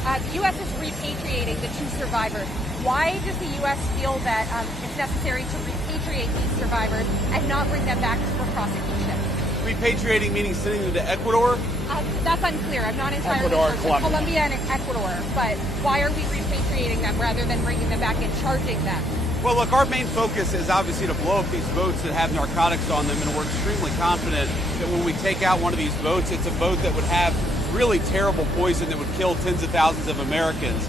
The U.S. is repatriating the 2 survivors. Why does the U.S. feel that it's necessary to repatriate these survivors and not bring them back for prosecution? Repatriating meaning sending them to Ecuador? That's unclear. I'm not entirely Ecuador, sure. Colombia. Colombia and Ecuador. But why are we repatriating them rather than bringing them back and charging them? Well, look, our main focus is obviously to blow up these boats that have narcotics on them, and we're extremely confident that when we take out one of these boats, it's a boat that would have really terrible poison that would kill tens of thousands of Americans.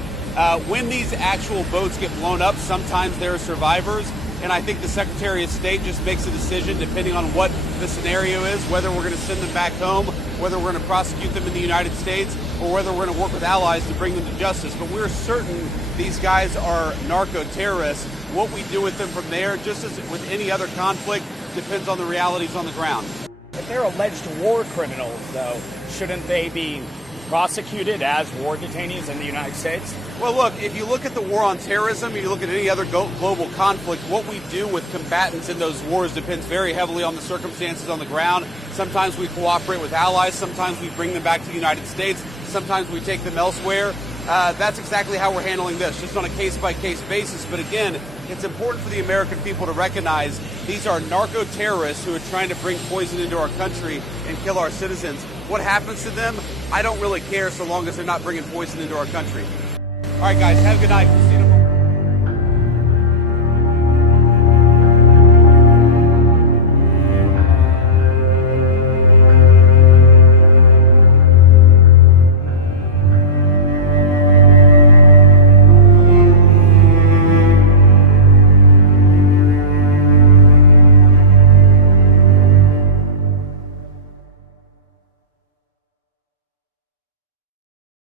When these actual boats get blown up, sometimes there are survivors, and I think the Secretary of State just makes a decision depending on what the scenario is, whether we're going to send them back home, whether we're going to prosecute them in the United States, or whether we're going to work with allies to bring them to justice. But we're certain these guys are narco-terrorists. What we do with them from there, just as with any other conflict, depends on the realities on the ground. If they're alleged war criminals, though, shouldn't they be prosecuted as war detainees in the United States? Well, look, if you look at the war on terrorism, you look at any other global conflict, what we do with combatants in those wars depends very heavily on the circumstances on the ground. Sometimes we cooperate with allies. Sometimes we bring them back to the United States. Sometimes we take them elsewhere. That's exactly how we're handling this, just on a case-by-case basis. But again, it's important for the American people to recognize these are narco-terrorists who are trying to bring poison into our country and kill our citizens. What happens to them, I don't really care so long as they're not bringing poison into our country. All right, guys, have a good night.